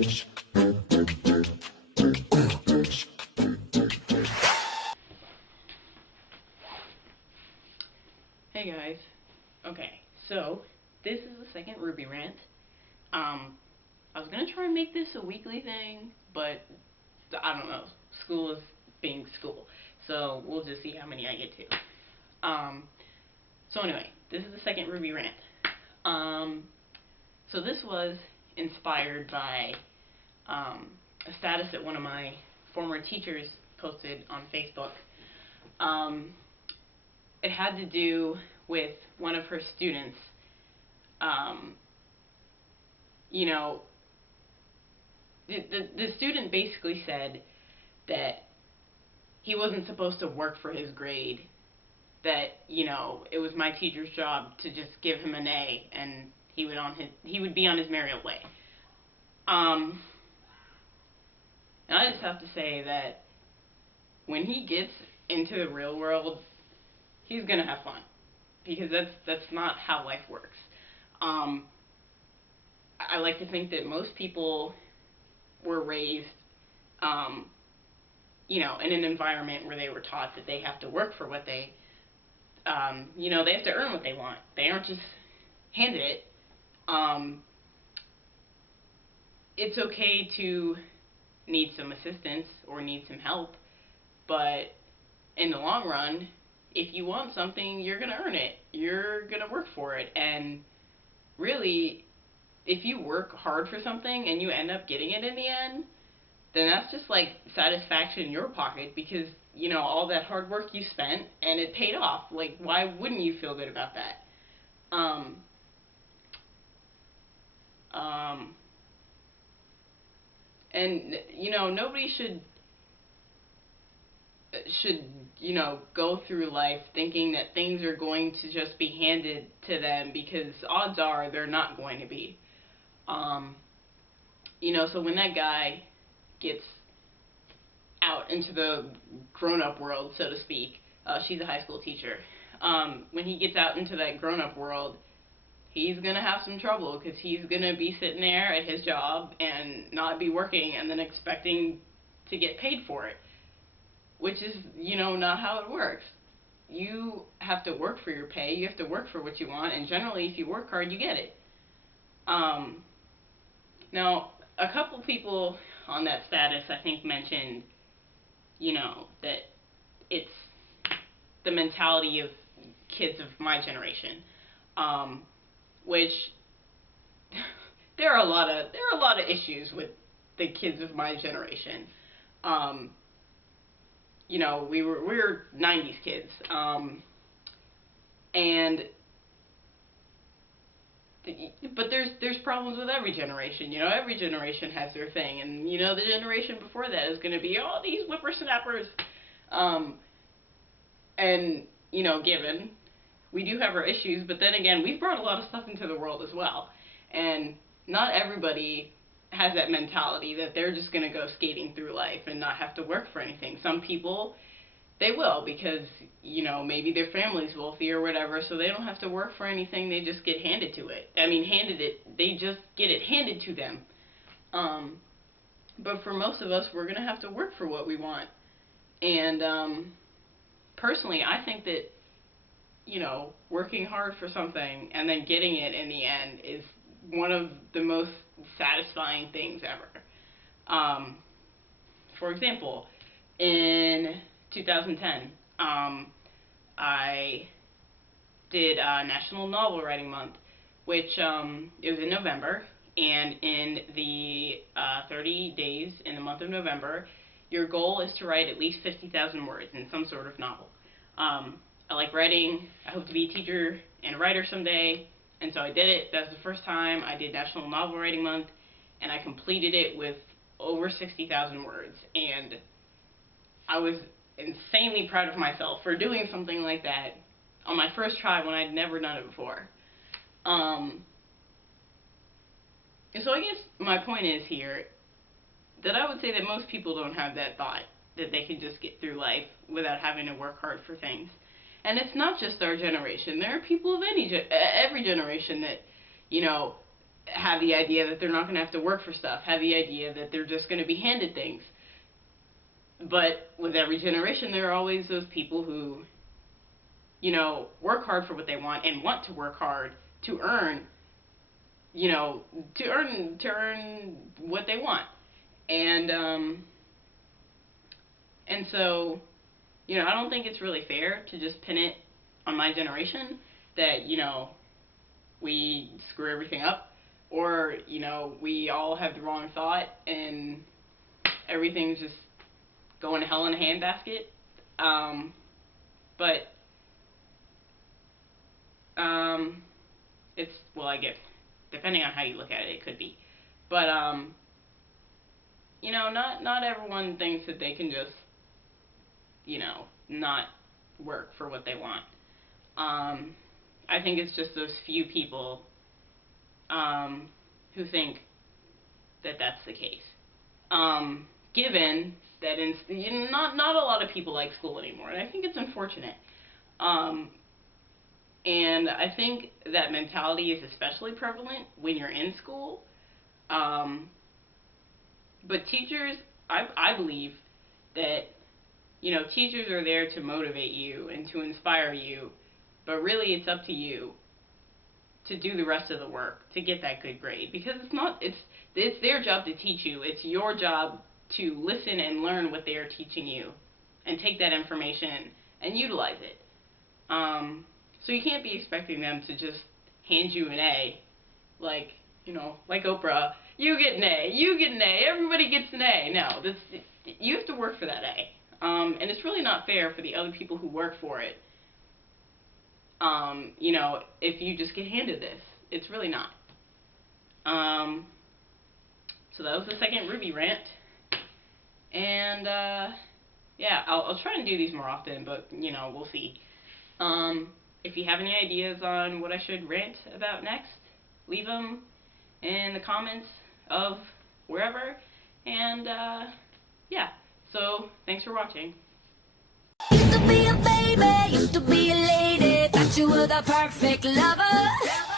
Hey guys. Okay, so this is the second Ruby Rant. I was gonna try and make this a weekly thing, but I don't know. School is being school, so we'll just see how many I get to. So anyway, this is the second Ruby Rant. So this was inspired by a status that one of my former teachers posted on Facebook. It had to do with one of her students. You know, the student basically said that he wasn't supposed to work for his grade, that, you know, it was my teacher's job to just give him an A and he would be on his merry way. And I just have to say that when he gets into the real world, he's gonna have fun, because that's not how life works. I like to think that most people were raised, you know, in an environment where they were taught that they have to work for what they, you know, they have to earn what they want. They aren't just handed it. It's okay to need some assistance or need some help, but in the long run, if you want something, you're going to earn it. You're going to work for it. And really, if you work hard for something and you end up getting it in the end, then that's just like satisfaction in your pocket, because, you know, all that hard work you spent and it paid off. Like, why wouldn't you feel good about that? And, you know, nobody should, you know, go through life thinking that things are going to just be handed to them, because odds are they're not going to be. You know, so when that guy gets out into the grown-up world, so to speak, she's a high school teacher, when he gets out into that grown-up world, he's going to have some trouble, because he's going to be sitting there at his job and not be working and then expecting to get paid for it, which is, you know, not how it works. You have to work for your pay, you have to work for what you want, and generally if you work hard, you get it. Now, a couple people on that status, I think, mentioned, you know, that it's the mentality of kids of my generation, which there are a lot of issues with the kids of my generation. You know, we're 90s kids, but there's problems with every generation. You know, every generation has their thing, and, you know, the generation before that is going to be all these whippersnappers. And, you know, given we do have our issues, but then again, we've brought a lot of stuff into the world as well, and not everybody has that mentality that they're just going to go skating through life and not have to work for anything. Some people, they will, because, you know, maybe their family's wealthy or whatever, so they don't have to work for anything, they just get handed to it. I mean, they just get it handed to them. But for most of us, we're going to have to work for what we want. And, personally, I think that, you know, working hard for something and then getting it in the end is one of the most satisfying things ever. For example, in 2010, I did National Novel Writing Month, which it was in November, and in the 30 days in the month of November, your goal is to write at least 50,000 words in some sort of novel. I like writing. I hope to be a teacher and a writer someday, and so I did it. That was the first time I did National Novel Writing Month, and I completed it with over 60,000 words, and I was insanely proud of myself for doing something like that on my first try when I'd never done it before. And so I guess my point is here that I would say that most people don't have that thought that they can just get through life without having to work hard for things. And it's not just our generation. There are people of every generation that, you know, have the idea that they're not going to have to work for stuff, have the idea that they're just going to be handed things. But with every generation, there are always those people who, you know, work hard for what they want and want to work hard to earn, you know, to earn what they want. And so, you know, I don't think it's really fair to just pin it on my generation that, you know, we screw everything up, or, you know, we all have the wrong thought and everything's just going to hell in a handbasket. But it's, well, I guess, depending on how you look at it, it could be. But, you know, not everyone thinks that they can just, you know, not work for what they want. I think it's just those few people who think that that's the case. Given that not a lot of people like school anymore, and I think it's unfortunate. And I think that mentality is especially prevalent when you're in school. But teachers, I believe that, you know, teachers are there to motivate you and to inspire you, but really it's up to you to do the rest of the work to get that good grade, because it's their job to teach you. It's your job to listen and learn what they are teaching you and take that information and utilize it. So you can't be expecting them to just hand you an A, like, you know, like Oprah, you get an A, you get an A, everybody gets an A. No, you have to work for that A. And it's really not fair for the other people who work for it, you know, if you just get handed this. It's really not. So that was the second Ruby Rant. And, yeah, I'll try and do these more often, but, you know, we'll see. If you have any ideas on what I should rant about next, leave them in the comments of wherever. And, yeah. So, thanks for watching. Used to be a baby, used to be a lady, thought you were the perfect lover.